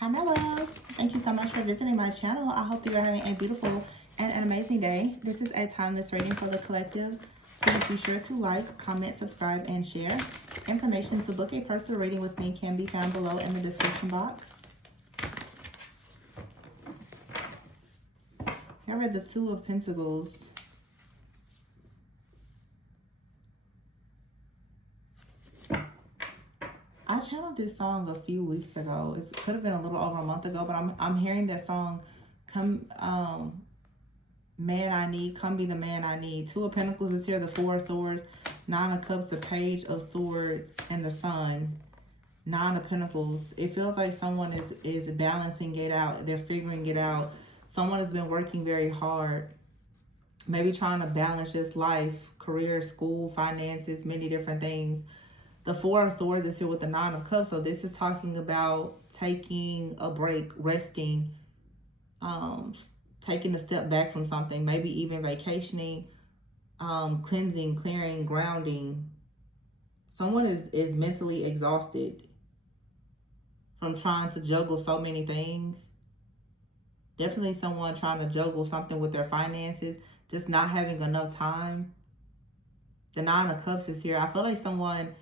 Hi, my loves. Thank you so much for visiting my channel. I hope that you're having a beautiful and an amazing day. This is a timeless reading for the collective. Please be sure to like, comment, subscribe, and share. Information to book a personal reading with me can be found below in the description box. I read the Two of Pentacles. I channeled this song a few weeks ago. It could have been a little over a month ago, but I'm hearing that song, Man I Need, Come Be the Man I Need. Two of Pentacles is here, the Four of Swords, Nine of Cups, the Page of Swords, and the Sun. Nine of Pentacles. It feels like someone is balancing it out. They're figuring it out. Someone has been working very hard. Maybe trying to balance just life, career, school, finances, many different things. The Four of Swords is here with the Nine of Cups. So this is talking about taking a break, resting, taking a step back from something, maybe even vacationing, cleansing, clearing, grounding. Someone is mentally exhausted from trying to juggle so many things. Definitely someone trying to juggle something with their finances, just not having enough time. The Nine of Cups is here. I feel like someone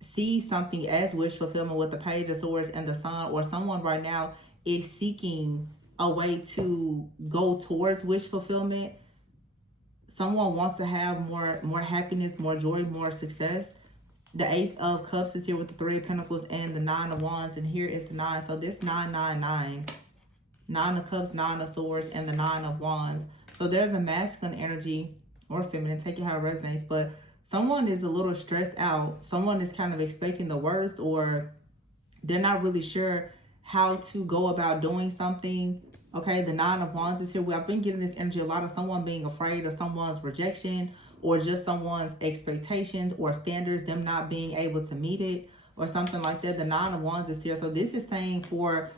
sees something as wish fulfillment with the Page of Swords and the Sun, or someone right now is seeking a way to go towards wish fulfillment. Someone wants to have more happiness, more joy, more success. The Ace of Cups is here with the Three of Pentacles and the Nine of Wands, and here is the 9. So this 999, Nine of Cups, Nine of Swords, and the Nine of Wands. So there's a masculine energy or feminine, take it how it resonates, but someone is a little stressed out. Someone is kind of expecting the worst, or they're not really sure how to go about doing something. Okay, the Nine of Wands is here. I've been getting this energy a lot of someone being afraid of someone's rejection, or just someone's expectations or standards, them not being able to meet it, or something like that. The Nine of Wands is here. So this is saying for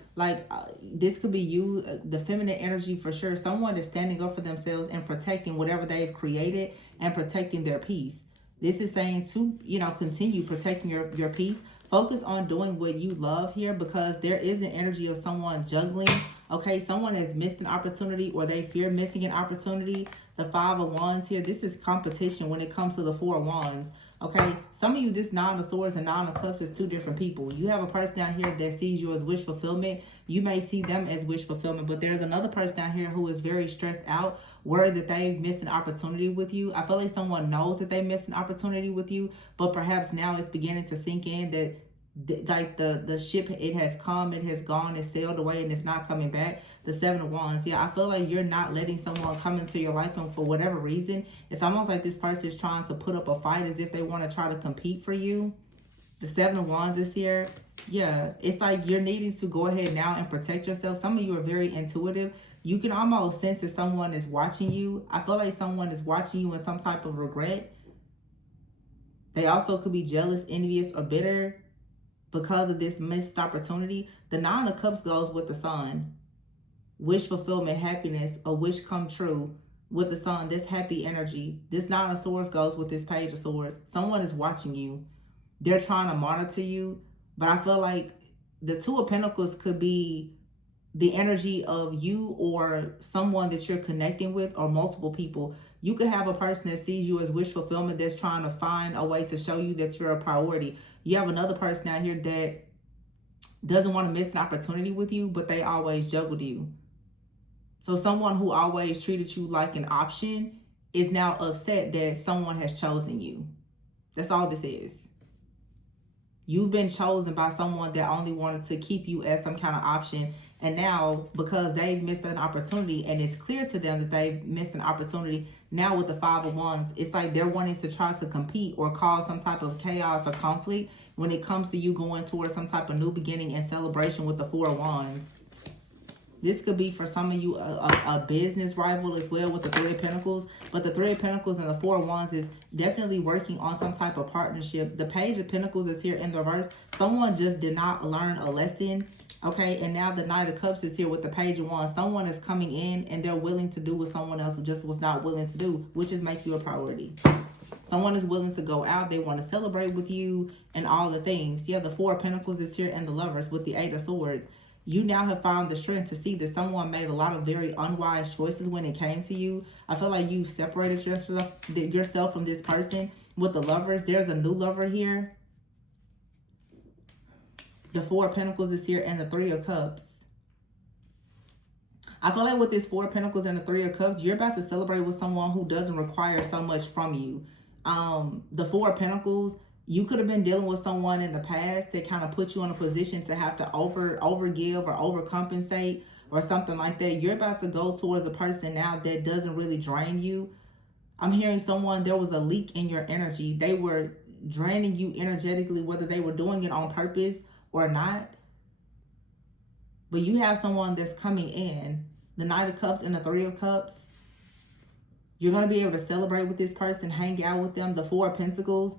this could be you, the feminine energy for sure. Someone is standing up for themselves and protecting whatever they've created and protecting their peace. This is saying to, continue protecting your peace. Focus on doing what you love here, because there is an energy of someone juggling. Okay, someone has missed an opportunity, or they fear missing an opportunity. The Five of Wands here. This is competition when it comes to the Four of Wands. Okay, some of you, this Nine of Swords and Nine of Cups is two different people. You have a person down here that sees you as wish fulfillment. You may see them as wish fulfillment, but there's another person down here who is very stressed out, worried that they've missed an opportunity with you. I feel like someone knows that they missed an opportunity with you, but perhaps now it's beginning to sink in that the ship, it has come, it has gone, it sailed away, and it's not coming back. The Seven of Wands. Yeah, I feel like you're not letting someone come into your life, and for whatever reason, it's almost like this person is trying to put up a fight as if they want to try to compete for you. The Seven of Wands is here. Yeah, it's like you're needing to go ahead now and protect yourself. Some of you are very intuitive. You can almost sense that someone is watching you. I feel like someone is watching you in some type of regret. They also could be jealous, envious, or bitter because of this missed opportunity. The Nine of Cups goes with the Sun. Wish fulfillment, happiness, a wish come true with the Sun. This happy energy. This Nine of Swords goes with this Page of Swords. Someone is watching you. They're trying to monitor you. But I feel like the Two of Pentacles could be the energy of you or someone that you're connecting with, or multiple people. You could have a person that sees you as wish fulfillment, that's trying to find a way to show you that you're a priority. You have another person out here that doesn't want to miss an opportunity with you, but they always juggled you. So someone who always treated you like an option is now upset that someone has chosen you. That's all this is. You've been chosen by someone that only wanted to keep you as some kind of option. And now, because they've missed an opportunity, and it's clear to them that they've missed an opportunity, now with the Five of Wands, it's like they're wanting to try to compete or cause some type of chaos or conflict when it comes to you going towards some type of new beginning and celebration with the Four of Wands. This could be for some of you a business rival as well with the Three of Pentacles. But the Three of Pentacles and the Four of Wands is definitely working on some type of partnership. The Page of Pentacles is here in the reverse. Someone just did not learn a lesson. Okay, and now the Knight of Cups is here with the Page of Wands. Someone is coming in and they're willing to do what someone else just was not willing to do, which is make you a priority. Someone is willing to go out. They want to celebrate with you and all the things. Yeah, the Four of Pentacles is here and the Lovers with the Eight of Swords. you now have found the strength to see that someone made a lot of very unwise choices when it came to you. I feel like you separated yourself from this person. With the Lovers, there's a new lover here. The Four of Pentacles is here, and the Three of Cups. I feel like with this Four of Pentacles and the Three of Cups, you're about to celebrate with someone who doesn't require so much from you. The Four of Pentacles, you could have been dealing with someone in the past that kind of put you in a position to have to overgive or overcompensate or something like that. You're about to go towards a person now that doesn't really drain you. I'm hearing someone, there was a leak in your energy. They were draining you energetically, whether they were doing it on purpose or not. But you have someone that's coming in. The Knight of Cups and the Three of Cups. You're going to be able to celebrate with this person, hang out with them. The Four of Pentacles.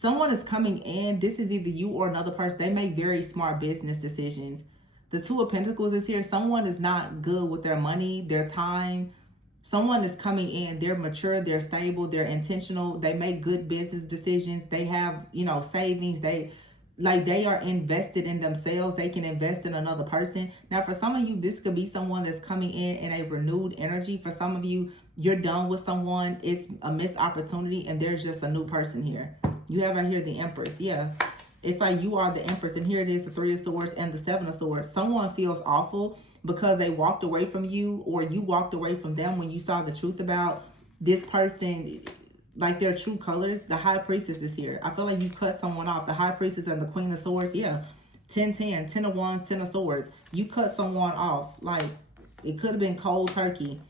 Someone is coming in. This is either you or another person. They make very smart business decisions. The Two of Pentacles is here. Someone is not good with their money, their time. Someone is coming in. They're mature. They're stable. They're intentional. They make good business decisions. They have, savings. They are invested in themselves. They can invest in another person. Now, for some of you, this could be someone that's coming in a renewed energy. For some of you, you're done with someone. It's a missed opportunity, and there's just a new person here. You have out here the Empress. Yeah. It's like you are the Empress, and here it is, the Three of Swords and the Seven of Swords. Someone feels awful because they walked away from you, or you walked away from them when you saw the truth about this person, like their true colors. The High Priestess is here. I feel like you cut someone off. The High Priestess and the Queen of Swords. Yeah. 10-10, 10 of Wands, 10 of Swords. You cut someone off. Like, it could have been cold turkey.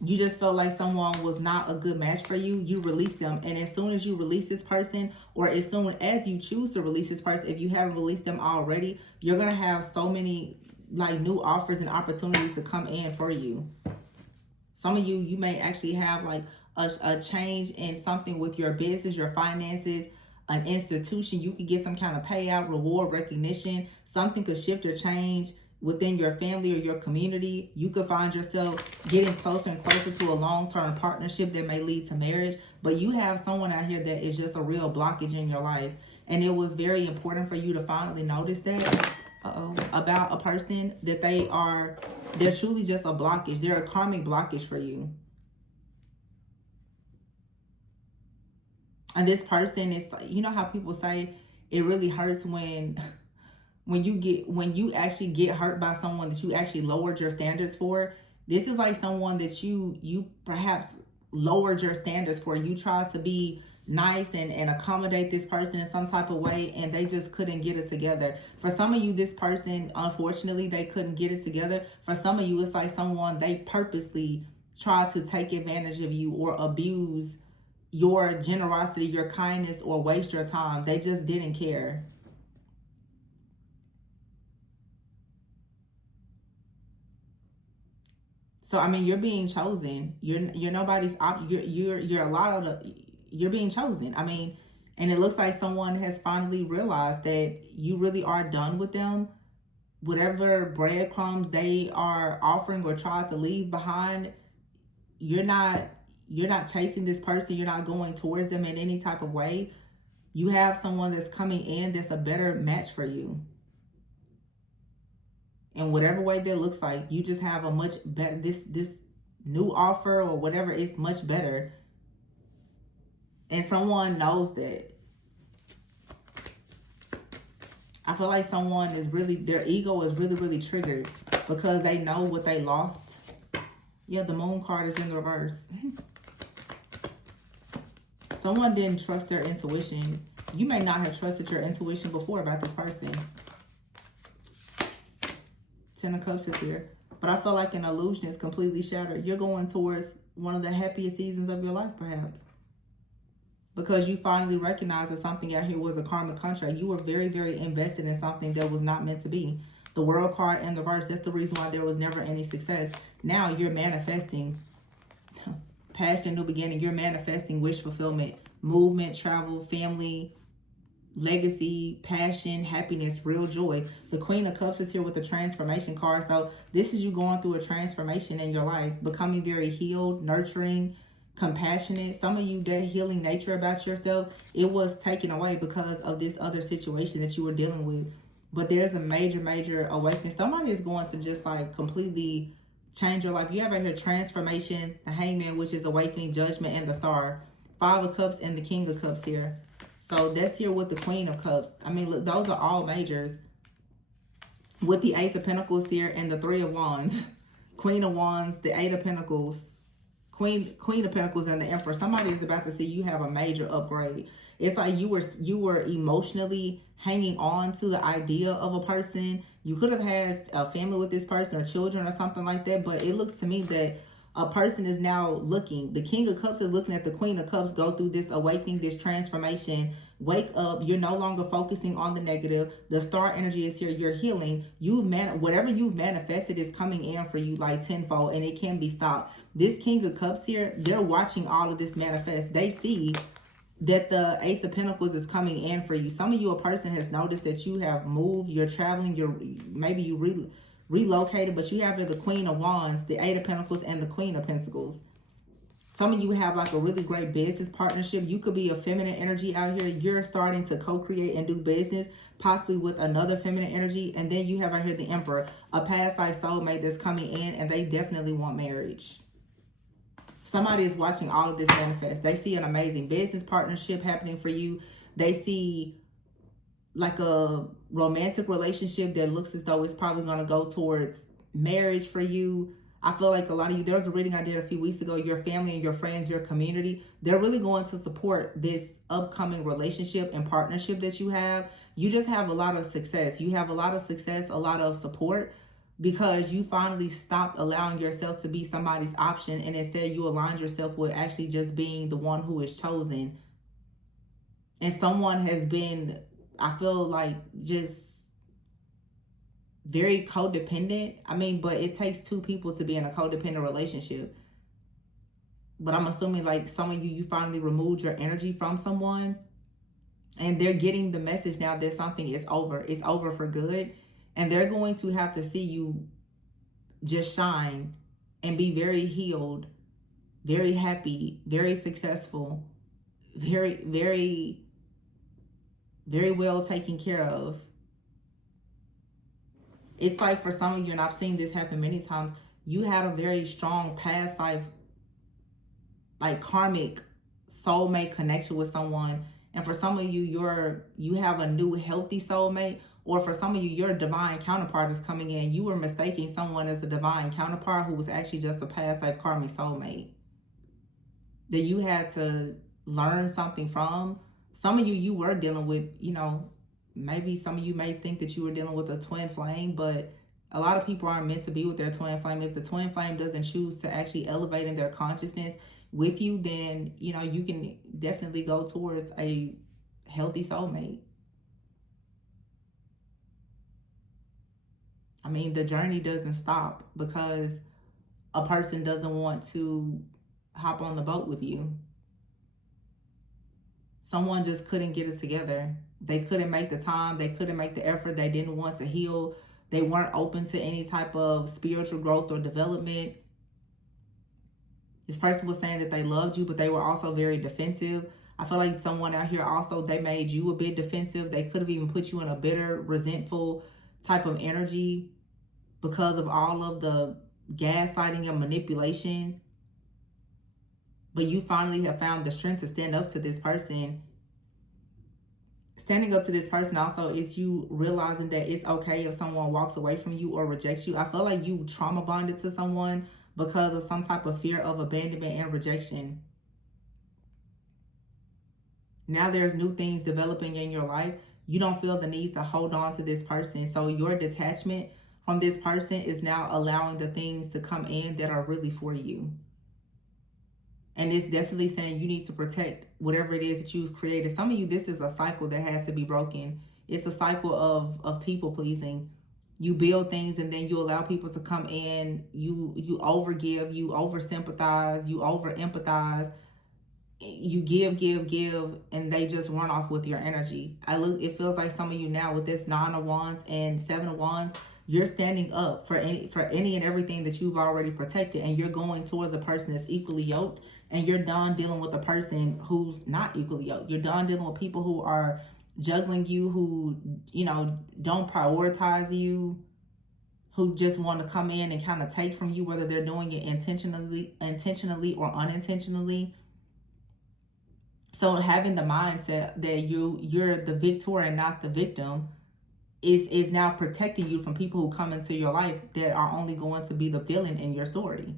You just felt like someone was not a good match for you. You released them. And as soon as you release this person, or as soon as you choose to release this person, if you haven't released them already, you're going to have so many new offers and opportunities to come in for you. Some of you may actually have a change in something with your business, your finances, an institution. You could get some kind of payout, reward, recognition. Something could shift or change within your family or your community. You could find yourself getting closer and closer to a long-term partnership that may lead to marriage. But you have someone out here that is just a real blockage in your life. And it was very important for you to finally notice that about a person, that they're truly just a blockage. They're a karmic blockage for you. And this person is, you know how people say it really hurts when you actually get hurt by someone that you actually lowered your standards for. This is like someone that you perhaps lowered your standards for. You tried to be nice and accommodate this person in some type of way, and they just couldn't get it together. For some of you, this person, unfortunately, they couldn't get it together. For some of you, it's like someone, they purposely tried to take advantage of you or abuse your generosity, your kindness, or waste your time. They just didn't care. So, I mean, you're being chosen. You're nobody's you're being chosen. I mean, and it looks like someone has finally realized that you really are done with them. Whatever breadcrumbs they are offering or try to leave behind, you're not chasing this person. You're not going towards them in any type of way. You have someone that's coming in that's a better match for you. In whatever way that looks like, you just have a much better, this new offer or whatever is much better. And someone knows that. I feel like someone is really, their ego is really, really triggered because they know what they lost. Yeah, the Moon card is in the reverse. Someone didn't trust their intuition. You may not have trusted your intuition before about this person. 10 of Cups is here. But I feel like an illusion is completely shattered. You're going towards one of the happiest seasons of your life, perhaps. Because you finally recognize that something out here was a karmic contract. You were very, very invested in something that was not meant to be. The World card in the reverse, that's the reason why there was never any success. Now you're manifesting past your new beginning. You're manifesting wish fulfillment, movement, travel, family, legacy, passion, happiness, real joy. The Queen of Cups is here with the transformation card. So this is you going through a transformation in your life, becoming very healed, nurturing, compassionate. Some of you, that healing nature about yourself, it was taken away because of this other situation that you were dealing with. But there's a major awakening. Somebody is going to just like completely change your life. You have right here transformation, the Hangman, which is awakening, judgment, and the Star. 5 of Cups and the King of Cups here. So that's here with the Queen of Cups. I mean, look, those are all majors. With the Ace of Pentacles here and the 3 of Wands. Queen of Wands, the 8 of Pentacles. Queen of Pentacles and the Emperor. Somebody is about to see you have a major upgrade. It's like you were emotionally hanging on to the idea of a person. You could have had a family with this person or children or something like that, but it looks to me that a person is now looking. The King of Cups is looking at the Queen of Cups go through this awakening, this transformation. Wake up. You're no longer focusing on the negative. The Star energy is here. You're healing. Whatever you've manifested is coming in for you like tenfold, and it can be stopped. This King of Cups here, they're watching all of this manifest. They see that the Ace of Pentacles is coming in for you. Some of you, a person has noticed that you have moved, you're traveling, maybe you relocated, but you have the Queen of Wands, the 8 of Pentacles, and the Queen of Pentacles. Some of you have like a really great business partnership. You could be a feminine energy out here. You're starting to co-create and do business, possibly with another feminine energy. And then you have out here the Emperor, a past life soulmate that's coming in, and they definitely want marriage. Somebody is watching all of this manifest. They see an amazing business partnership happening for you. They see like a romantic relationship that looks as though it's probably going to go towards marriage for you. I feel like a lot of you, there was a reading I did a few weeks ago, your family and your friends, your community, they're really going to support this upcoming relationship and partnership that you have. You just have a lot of success. You have a lot of success, a lot of support, because you finally stopped allowing yourself to be somebody's option, and instead you aligned yourself with actually just being the one who is chosen. And someone has been, I feel like, just very codependent. I mean, but it takes 2 people to be in a codependent relationship. But I'm assuming like some of you finally removed your energy from someone, and they're getting the message now that something is over. It's over for good. And they're going to have to see you just shine and be very healed, very happy, very successful, very, very, very well taken care of. It's like for some of you, and I've seen this happen many times, you had a very strong past life, like karmic soulmate connection with someone. And for some of you, you have a new healthy soulmate. Or for some of you, your divine counterpart is coming in. You were mistaking someone as a divine counterpart who was actually just a past life karmic soulmate that you had to learn something from. Some of you were dealing with, maybe some of you may think that you were dealing with a twin flame, but a lot of people aren't meant to be with their twin flame. If the twin flame doesn't choose to actually elevate in their consciousness with you, then, you can definitely go towards a healthy soulmate. I mean, the journey doesn't stop because a person doesn't want to hop on the boat with you. Someone just couldn't get it together. They couldn't make the time. They couldn't make the effort. They didn't want to heal. They weren't open to any type of spiritual growth or development. This person was saying that they loved you, but they were also very defensive. I feel like someone out here also, they made you a bit defensive. They could have even put you in a bitter, resentful type of energy because of all of the gaslighting and manipulation. But you finally have found the strength to stand up to this person. Standing up to this person also is you realizing that it's okay if someone walks away from you or rejects you. I feel like you trauma bonded to someone because of some type of fear of abandonment and rejection. Now there's new things developing in your life. You don't feel the need to hold on to this person. So your detachment from this person is now allowing the things to come in that are really for you. And it's definitely saying you need to protect whatever it is that you've created. Some of you, this is a cycle that has to be broken. It's a cycle of people pleasing. You build things and then you allow people to come in. You overgive, you over sympathize, you over empathize. You give, and they just run off with your energy. It feels like some of you now with this 9 of Wands and 7 of Wands, you're standing up for any and everything that you've already protected, and you're going towards a person that's equally yoked, And you're done dealing with a person who's not equally yoked. You're done dealing with people who are juggling you, who, you know, don't prioritize you, who just want to come in and kind of take from you, whether they're doing it intentionally or unintentionally. So having the mindset that you're the victor and not the victim is now protecting you from people who come into your life that are only going to be the villain in your story.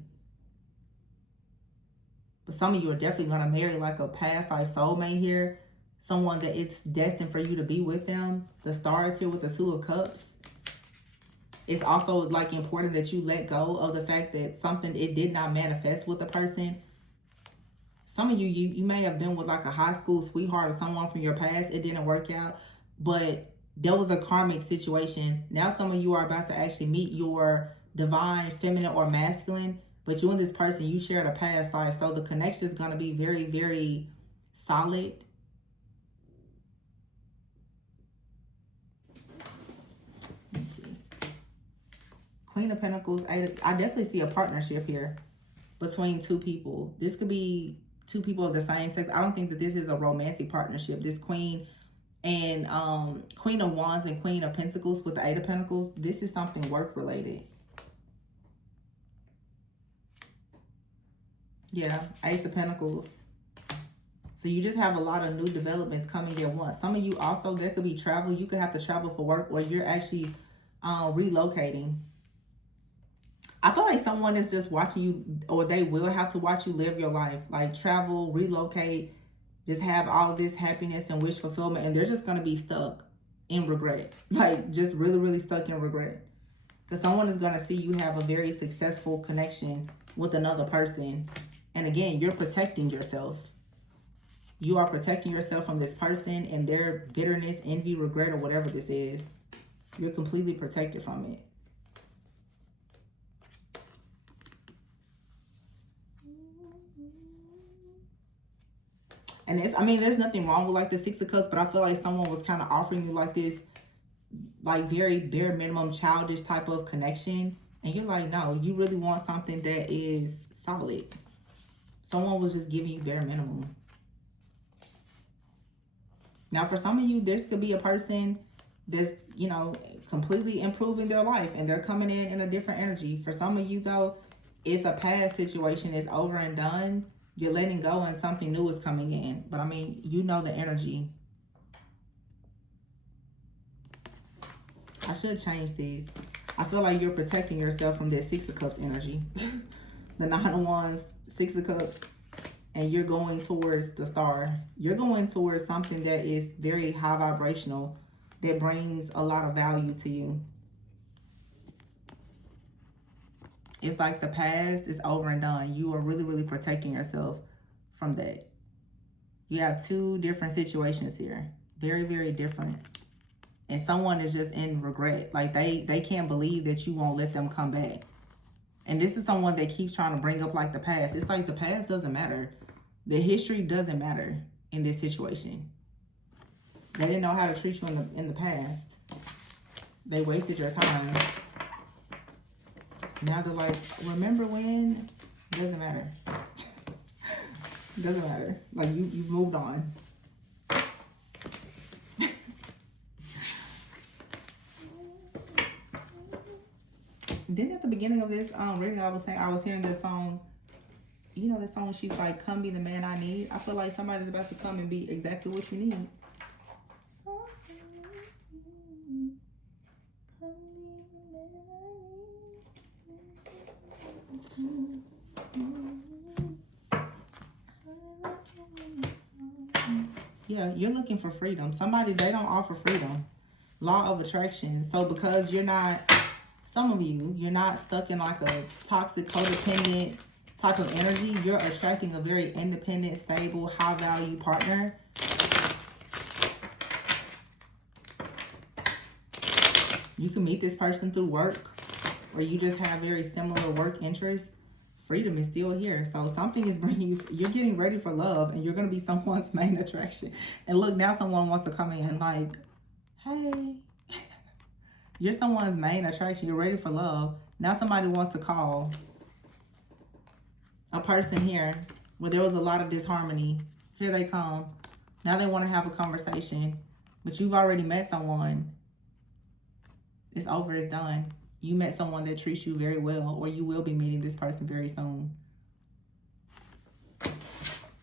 But some of you are definitely going to marry like a past life soulmate here. Someone that it's destined for you to be with them. The star is here with the Two of Cups. It's also like important that you let go of the fact that something, it did not manifest with the person. Some of you may have been with like a high school sweetheart or someone from your past. It didn't work out, but there was a karmic situation. Now some of you are about to actually meet your divine feminine or masculine, but you and this person, you shared a past life. So the connection is going to be very, very solid. Let's see. Queen of Pentacles. I definitely see a partnership here between two people. This could be two people of the same sex. I don't think that this is a romantic partnership. This Queen and Queen of Wands and Queen of Pentacles with the Eight of Pentacles. This is something work related. Yeah, Ace of Pentacles. So you just have a lot of new developments coming at once. Some of you also, there could be travel. You could have to travel for work, or you're actually relocating. I feel like someone is just watching you, or they will have to watch you live your life. Like travel, relocate, just have all of this happiness and wish fulfillment. And they're just going to be stuck in regret. Like just really, really stuck in regret. Because someone is going to see you have a very successful connection with another person. And again, you're protecting yourself. You are protecting yourself from this person and their bitterness, envy, regret, or whatever this is. You're completely protected from it. And it's, I mean, there's nothing wrong with like the Six of Cups, but I feel like someone was kind of offering you like this, like very bare minimum childish type of connection. And you're like, no, you really want something that is solid. Someone was just giving you bare minimum. Now, for some of you, there could be a person that's, you know, completely improving their life and they're coming in a different energy. For some of you, though, it's a past situation. It's over and done. You're letting go and something new is coming in. But, I mean, you know the energy. I should change these. I feel like you're protecting yourself from that Six of Cups energy. The Nine of Wands, Six of Cups. And you're going towards the Star. You're going towards something that is very high vibrational, that brings a lot of value to you. It's like the past is over and done. You are really, really protecting yourself from that. You have two different situations here. Very, very different. And someone is just in regret. Like they can't believe that you won't let them come back. And this is someone that keeps trying to bring up like the past. It's like the past doesn't matter. The history doesn't matter in this situation. They didn't know how to treat you in the past. They wasted your time. Now they're like, remember when? It doesn't matter. It doesn't matter. Like you've moved on. Then at the beginning of this reading, I was hearing this song. You know that song, she's like, come be the man I need. I feel like somebody's about to come and be exactly what you need. Yeah, you're looking for freedom. Somebody, they don't offer freedom. Law of attraction. So because you're not, some of you, you're not stuck in like a toxic, codependent type of energy. You're attracting a very independent, stable, high value partner. You can meet this person through work, or you just have very similar work interests. Freedom is still here. So something is bringing you, you're getting ready for love, and you're going to be someone's main attraction. And look, now someone wants to come in like, hey, you're someone's main attraction. You're ready for love. Now somebody wants to call. A person here where there was a lot of disharmony. Here they come. Now they want to have a conversation, but you've already met someone. It's over, it's done. You met someone that treats you very well, or you will be meeting this person very soon.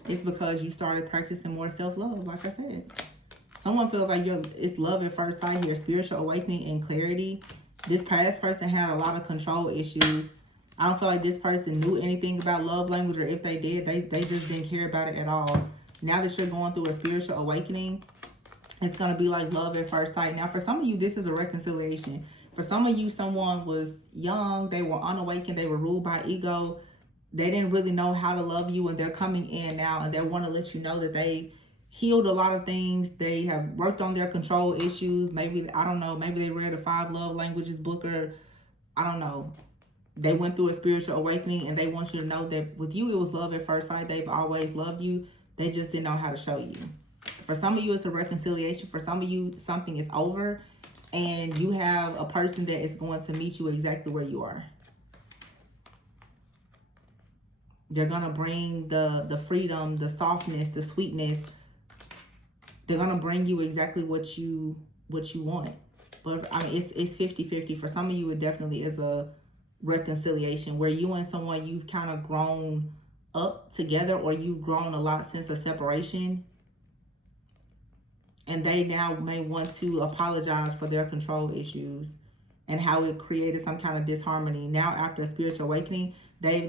It's because you started practicing more self-love, like I said. Someone feels like it's love at first sight here, spiritual awakening and clarity. This past person had a lot of control issues. I don't feel like this person knew anything about love language, or if they did, they just didn't care about it at all. Now that you're going through a spiritual awakening, it's going to be like love at first sight. Now, for some of you, this is a reconciliation. For some of you, someone was young, they were unawakened, they were ruled by ego. They didn't really know how to love you, and they're coming in now, and they want to let you know that they healed a lot of things. They have worked on their control issues. Maybe, I don't know, maybe they read a 5 Love Languages book, or I don't know. They went through a spiritual awakening, and they want you to know that with you, it was love at first sight. They've always loved you. They just didn't know how to show you. For some of you, it's a reconciliation. For some of you, something is over, and you have a person that is going to meet you exactly where you are. They're going to bring the freedom, the softness, the sweetness. They're going to bring you exactly what you want. But I mean, it's 50-50. For some of you, it definitely is a reconciliation where you and someone, you've kind of grown up together, or you've grown a lot since a separation. And they now may want to apologize for their control issues and how it created some kind of disharmony. Now, after a spiritual awakening, they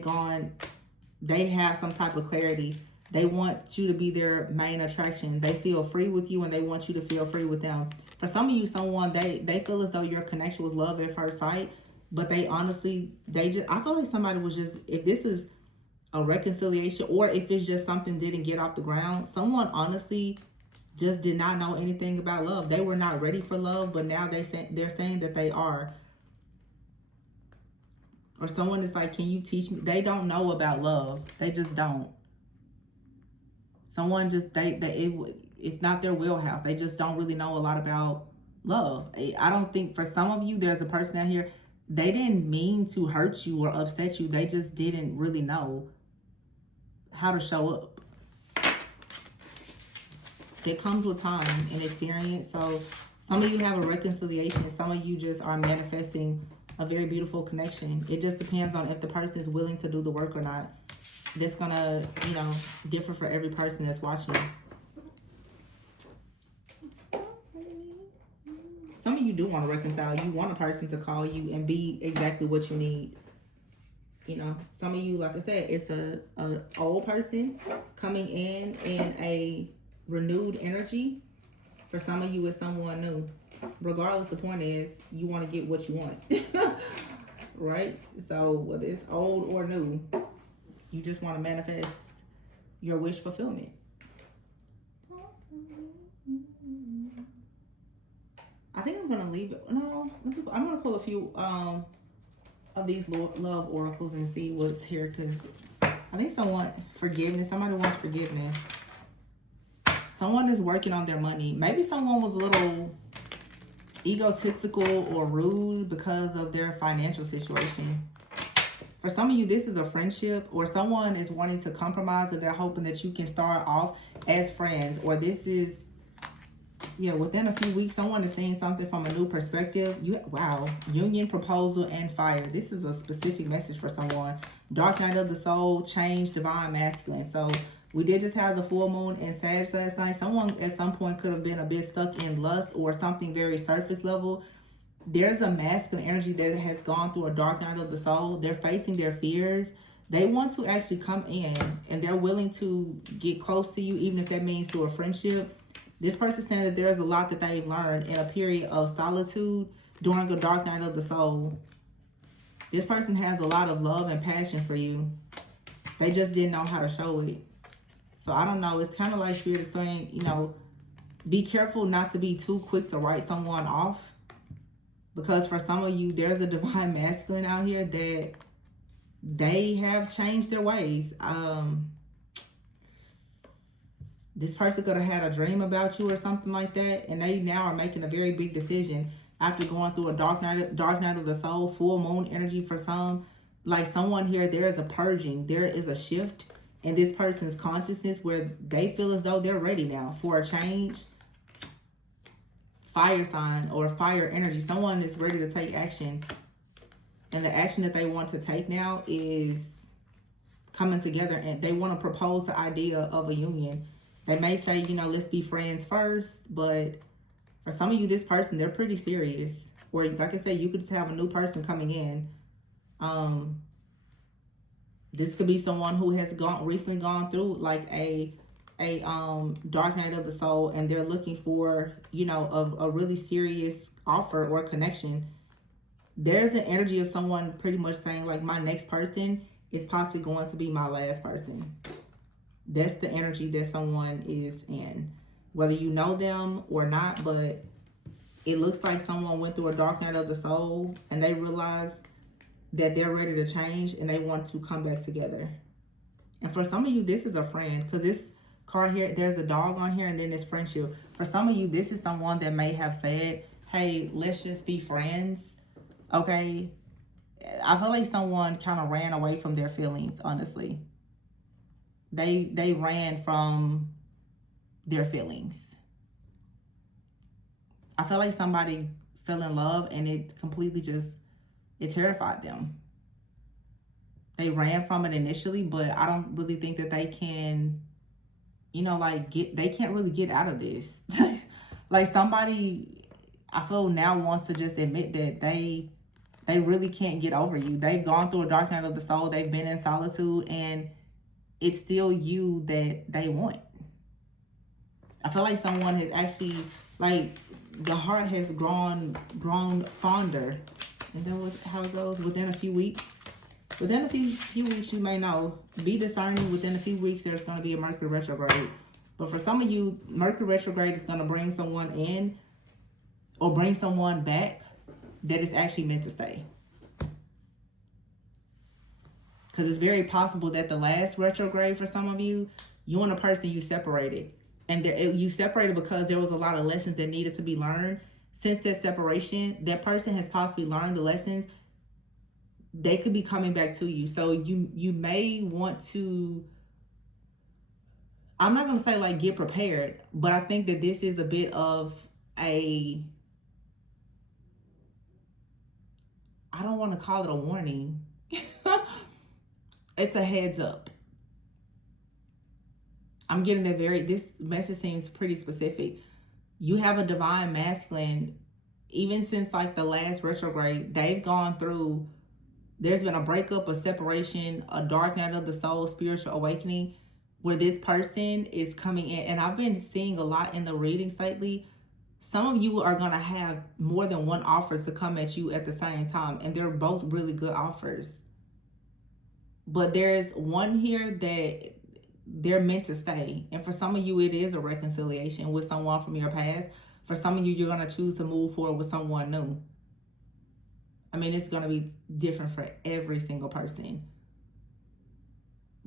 have some type of clarity. They want you to be their main attraction. They feel free with you, and they want you to feel free with them. For some of you, someone, they feel as though your connection was love at first sight, but they honestly, I feel like somebody was just, if this is a reconciliation, or if it's just something didn't get off the ground, someone honestly just did not know anything about love. They were not ready for love, but now they're saying that they are. Or someone is like, can you teach me? They don't know about love. They just don't. Someone just, it's not their wheelhouse. They just don't really know a lot about love. I don't think, for some of you, there's a person out here, they didn't mean to hurt you or upset you. They just didn't really know how to show up. It comes with time and experience. So some of you have a reconciliation. Some of you just are manifesting a very beautiful connection. It just depends on if the person is willing to do the work or not. That's gonna, differ for every person that's watching. Some of you do want to reconcile. You want a person to call you and be exactly what you need. Some of you, like I said, it's a old person coming in a renewed energy. For some of you, it's someone new. Regardless, the point is you want to get what you want. Right? So whether it's old or new, you just want to manifest your wish fulfillment. I think I'm going to leave it. No, I'm going to pull a few of these love oracles and see what's here, because I think somebody wants forgiveness. Someone is working on their money. Maybe someone was a little egotistical or rude because of their financial situation. For some of you, this is a friendship, or someone is wanting to compromise, and they're hoping that you can start off as friends. Or this is, within a few weeks, someone is seeing something from a new perspective. Wow. Union, proposal, and fire. This is a specific message for someone. Dark night of the soul, change, divine masculine. So we did just have the full moon in Sag last night. Someone at some point could have been a bit stuck in lust or something very surface level. There's a masculine energy that has gone through a dark night of the soul. They're facing their fears. They want to actually come in, and they're willing to get close to you, even if that means through a friendship. This person saying that there's a lot that they've learned in a period of solitude during a dark night of the soul. This person has a lot of love and passion for you. They just didn't know how to show it. So I don't know. It's kind of like Spirit is saying, be careful not to be too quick to write someone off. Because for some of you, there's a divine masculine out here that they have changed their ways. This person could have had a dream about you or something like that, and they now are making a very big decision after going through a dark night of the soul, full moon energy for some. Like someone here, there is a purging. There is a shift in this person's consciousness where they feel as though they're ready now for a change. Fire sign or fire energy. Someone is ready to take action. And the action that they want to take now is coming together, and they want to propose the idea of a union. They may say, you know, let's be friends first, but for some of you, this person, they're pretty serious. Or like I said, you could just have a new person coming in. This could be someone who has recently gone through like a dark night of the soul, and they're looking for, you know, a really serious offer or connection. There's an energy of someone pretty much saying like, my next person is possibly going to be my last person. That's the energy that someone is in, whether you know them or not. But it looks like someone went through a dark night of the soul and they realize that they're ready to change and they want to come back together. And for some of you, this is a friend, because this card here, there's a dog on here, and then there's friendship. For some of you, this is someone that may have said, hey, let's just be friends. Okay, I feel like someone kind of ran away from their feelings, honestly. They ran from their feelings. I feel like somebody fell in love and it completely it terrified them. They ran from it initially, but I don't really think that they can, you know, like they can't really get out of this. Like somebody, I feel now wants to just admit that they really can't get over you. They've gone through a dark night of the soul. They've been in solitude, and it's still you that they want. I feel like someone has actually, like, the heart has grown fonder. And then with how it goes, within a few weeks. Within a few weeks, you may know. Be discerning. Within a few weeks, there's going to be a Mercury retrograde. But for some of you, Mercury retrograde is going to bring someone in or bring someone back that is actually meant to stay. Because it's very possible that the last retrograde for some of you, you and a person, you separated. And you separated because there was a lot of lessons that needed to be learned. Since that separation, that person has possibly learned the lessons. They could be coming back to you. So you may want to, I'm not going to say like get prepared, but I think that this is a bit of I don't want to call it a warning. It's a heads up. I'm getting that this message seems pretty specific. You have a divine masculine, even since like the last retrograde, they've gone through, there's been a breakup, a separation, a dark night of the soul, spiritual awakening, where this person is coming in. And I've been seeing a lot in the readings lately. Some of you are going to have more than one offer to come at you at the same time. And they're both really good offers. But there's one here that they're meant to stay. And for some of you, it is a reconciliation with someone from your past. For some of you, you're going to choose to move forward with someone new. I mean, it's going to be different for every single person.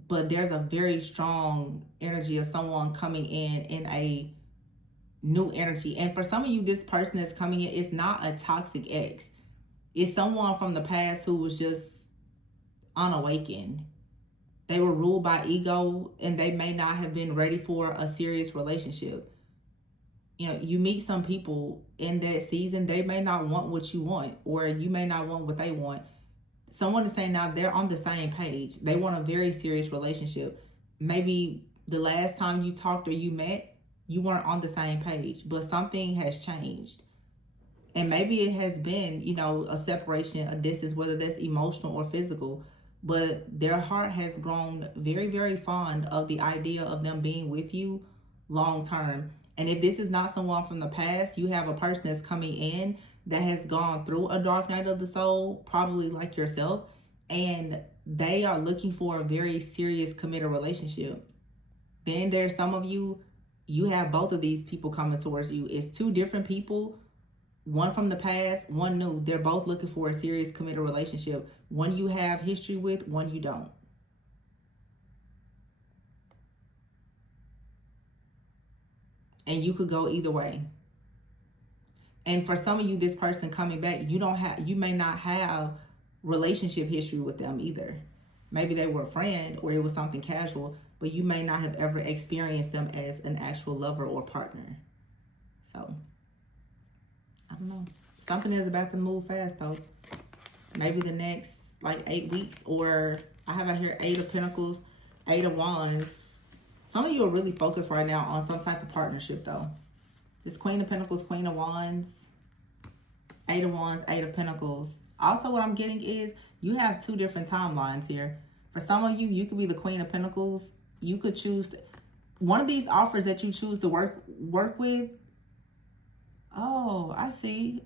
But there's a very strong energy of someone coming in a new energy. And for some of you, this person that's coming in is not a toxic ex. It's someone from the past who was just unawakened. They were ruled by ego, and they may not have been ready for a serious relationship. You know, you meet some people in that season, they may not want what you want, or you may not want what they want. Someone is saying now they're on the same page. They want a very serious relationship. Maybe the last time you talked or you met, you weren't on the same page, but something has changed. And maybe it has been, you know, a separation, a distance, whether that's emotional or physical. But their heart has grown very, very fond of the idea of them being with you long term. And if this is not someone from the past, you have a person that's coming in that has gone through a dark night of the soul, probably like yourself, and they are looking for a very serious, committed relationship. Then there's some of you, you have both of these people coming towards you. It's two different people. One from the past, one new. They're both looking for a serious, committed relationship. One you have history with, one you don't. And you could go either way. And for some of you, this person coming back, you may not have relationship history with them either. Maybe they were a friend or it was something casual, but you may not have ever experienced them as an actual lover or partner. So, I don't know. Something is about to move fast though. Maybe the next like 8 weeks, or I have out here 8 of Pentacles, 8 of Wands. Some of you are really focused right now on some type of partnership though. This Queen of Pentacles, Queen of Wands, 8 of Wands, 8 of Pentacles. Also, what I'm getting is you have 2 different timelines here. For some of you, you could be the Queen of Pentacles. You could choose one of these offers that you choose to work with. Oh, I see.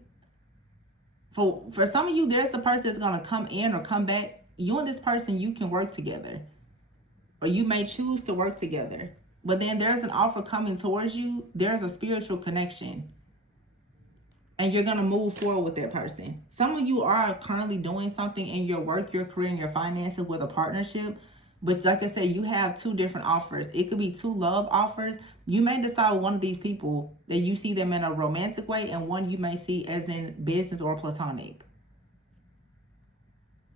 For some of you, there's the person that's going to come in or come back. You and this person, you can work together. Or you may choose to work together. But then there's an offer coming towards you. There's a spiritual connection. And you're going to move forward with that person. Some of you are currently doing something in your work, your career, and your finances with a partnership. But like I said, you have 2 different offers. It could be 2 love offers. You may decide one of these people that you see them in a romantic way, and one you may see as in business or platonic.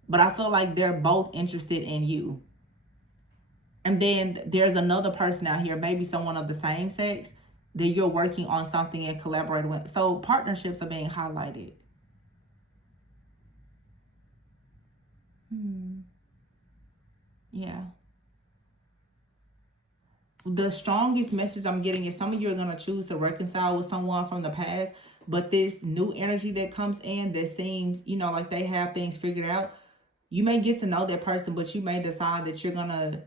But I feel like they're both interested in you. And then there's another person out here, maybe someone of the same sex, that you're working on something and collaborating with. So partnerships are being highlighted. Yeah. The strongest message I'm getting is some of you are going to choose to reconcile with someone from the past. But this new energy that comes in that seems, like they have things figured out. You may get to know that person, but you may decide that you're going to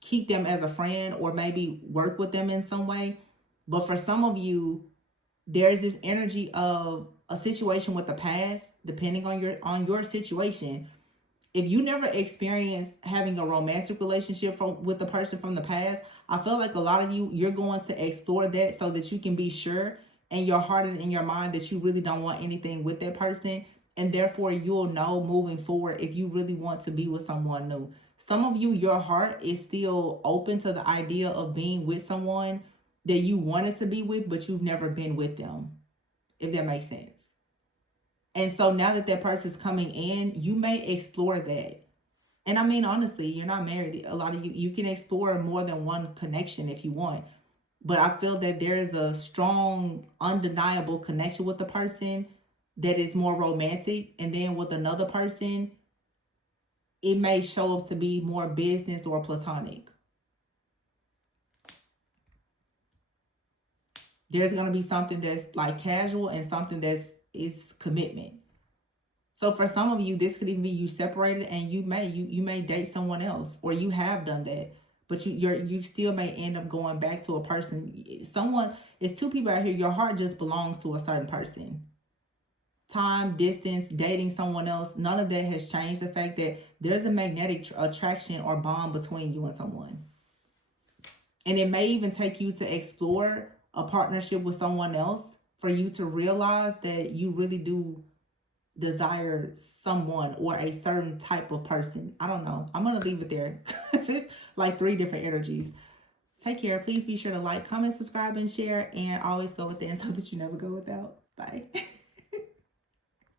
keep them as a friend or maybe work with them in some way. But for some of you, there's this energy of a situation with the past, depending on your situation. If you never experienced having a romantic relationship with the person from the past, I feel like a lot of you, you're going to explore that so that you can be sure in your heart and in your mind that you really don't want anything with that person. And therefore, you'll know moving forward if you really want to be with someone new. Some of you, your heart is still open to the idea of being with someone that you wanted to be with, but you've never been with them, if that makes sense. And so now that person's coming in, you may explore that. And I mean, honestly, you're not married. A lot of you can explore more than one connection if you want. But I feel that there is a strong, undeniable connection with the person that is more romantic. And then with another person, it may show up to be more business or platonic. There's going to be something that's like casual and something that's is commitment. So for some of you, this could even be you separated and you may date someone else, or you have done that, but you still may end up going back to a person. It's 2 people out here. Your heart just belongs to a certain person. Time, distance, dating someone else, none of that has changed the fact that there's a magnetic attraction or bond between you and someone. And it may even take you to explore a partnership with someone else for you to realize that you really do desire someone or a certain type of person. I don't know. I'm going to leave it there. It's like 3 different energies. Take care. Please be sure to like, comment, subscribe, and share. And always go within so that you never go without. Bye.